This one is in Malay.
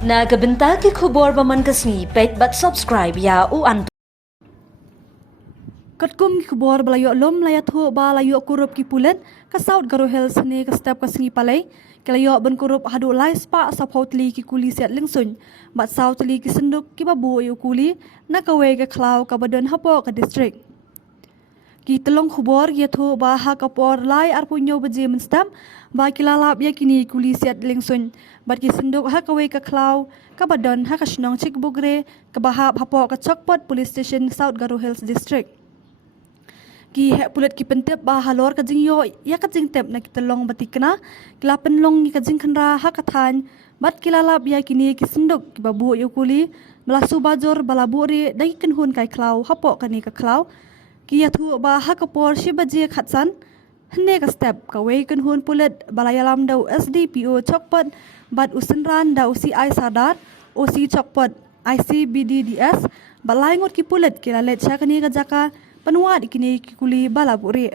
Nagabenta ki khubor baman kasni page bat subscribe ya u an. Katkum ki kubor balayo lom layat ho balayo kurup ki pulit kasaut garohel sene ka step kasni palai kelayo ben kurup haduh lai spa sapotli ki kuli siat Liengsuin bat sautli ki synduk ki babu yu kuli nakawe ke klau ka badan hapo ka district ki telong kubor ye tho ba ha kapor lai arpunyo beje menstam ba kilalap ya kini kuli siat Liengsuin bat ki synduk ha kawe ka klau ka badan ha ka shnong chik bugre ka bahap hapo ka chokpot police station South Garo Hills district ki hek pulit ki pentep ba halor ka jing yo ya ka jing tep na kita long batikna kila penlong ni ka jing khanra ha ka than bat kilalap ya kini ki synduk ki babu yo kuli melasu bajor balabu ri dai ken hun kai klau hapo kani ka klau ki ya thu ba ha ka por shi baje khatsan hne ka step ka we ken hun pulit balayalam dau SDPO chokpot bat usenran dau CI sadat OC chokpot ICBDDS balai ngot ki pulit kila let cha kani ka jaka penuat kini kuli balaburi.